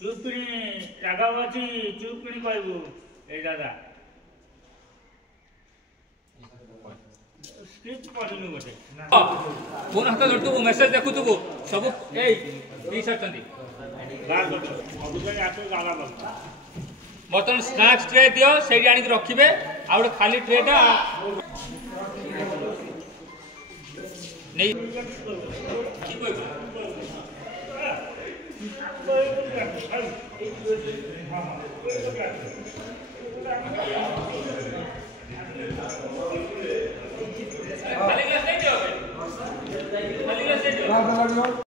चुपणी taiga अच्छी चुपणी कहबू ए दादा स्क्रिप्ट पढ़नी गोटे फोन हाथ धरतु मेसेज देखुतु सब ए सारती बर्तमान स्नैक्स ट्रे दियो से आनिक रखिए आ गोटे खाली ट्रेटा नहीं खाली ग्लास नहीं दियो